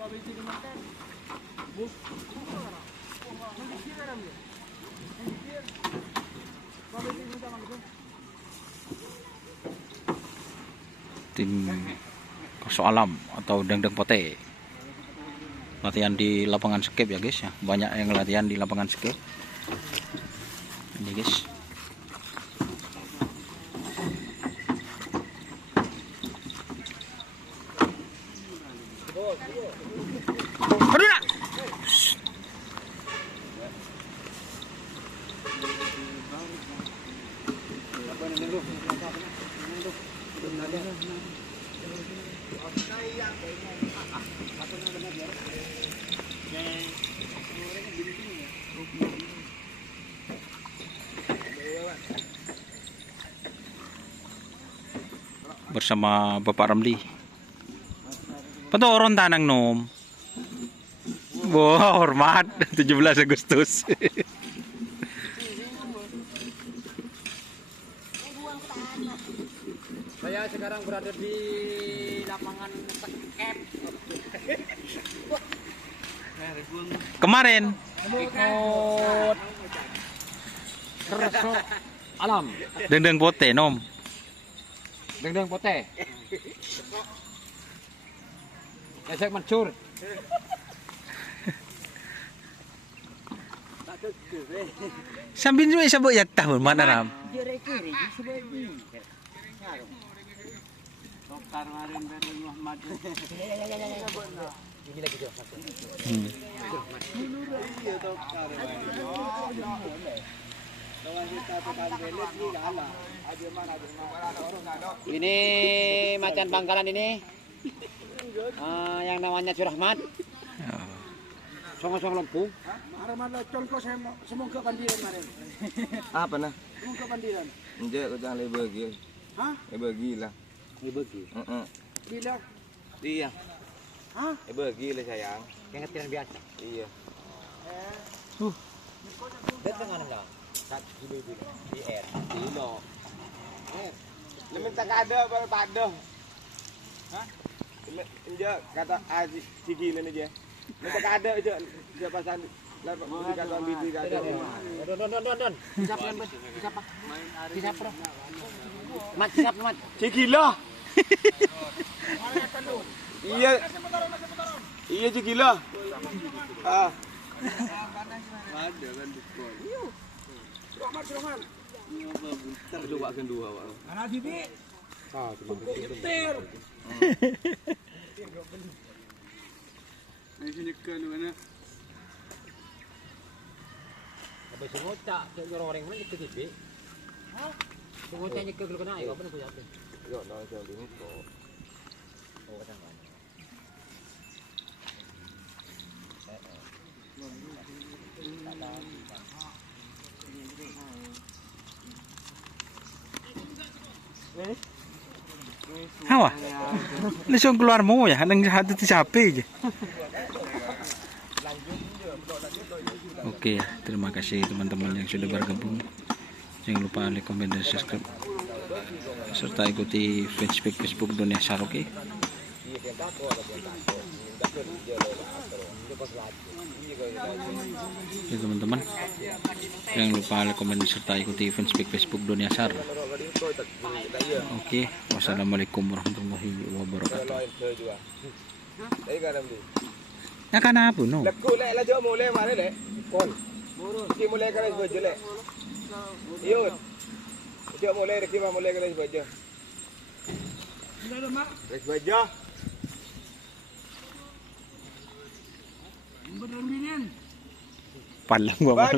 Tim Koso Alam atau Dangdang Pote latihan di lapangan skate ya guys ya, banyak yang latihan di lapangan skate ini guys. Aduh nak. Bersama Bapak Ramli. Petoron tanang nom. Wah, hormat 17 Agustus. Saya sekarang berada di lapangan skate. Kemarin Ikut Koso Alam, Dangdang Pote nom. Dangdang Pote. Esek mancur. Sambil juga sabuk ya tahun mana ram. Ini macan Bangkalan ini yang namanya Curahmat. Song-song lempu. Semoga pandiran kemarin. Apa nah? Semoga pandiran. Enggak, kau jangan lebih. Hah? Lebih lah. Dibagi. Bila? Iya. Hah? Lebih lah sayang. Yang ketiran biasa. Iya. Datang mana dah? Kat kilo di air. Kilo. Lemin tak ada baru pada. Hah? Enggak kata aji sigi ini aja. Lemin tak ada aja. Siapa san? Lalu kata bibi kata. Don. Siapa yang siapa? Siapa? Mat siapa mat? Cigila. Iya. Iya cigila. Ah. Ada kan dikol. Selamat. Coba kedua, Pak. Anak bibi. Ah, cuma Getir. Ini sini kan mana? Apa semua tak orang mana ke TV? Hah? Semua tanya ke kena ayo apa nak buat apa? Yo, nak jauh ini kok. Oh, kata kan. Hawa. Langsung keluar mau ya, nang hati capek aja. Oke, terima kasih teman-teman yang sudah bergabung. Jangan lupa like, komen, dan subscribe serta ikuti Facebook Dunia Sar, oke? Ya teman-teman, jangan lupa like, komen, serta ikuti Facebook Dunia Sar. Oke, wassalamualaikum warahmatullahi wabarakatuh. Nah, kenapa no? Lekku lek lah jauh mulai mana dek? Kon. Si mulai kelas baju lek. Yun. Jauh mulai reki mulai kelas baju. Kelas baju. Beneran binin. Palang gua.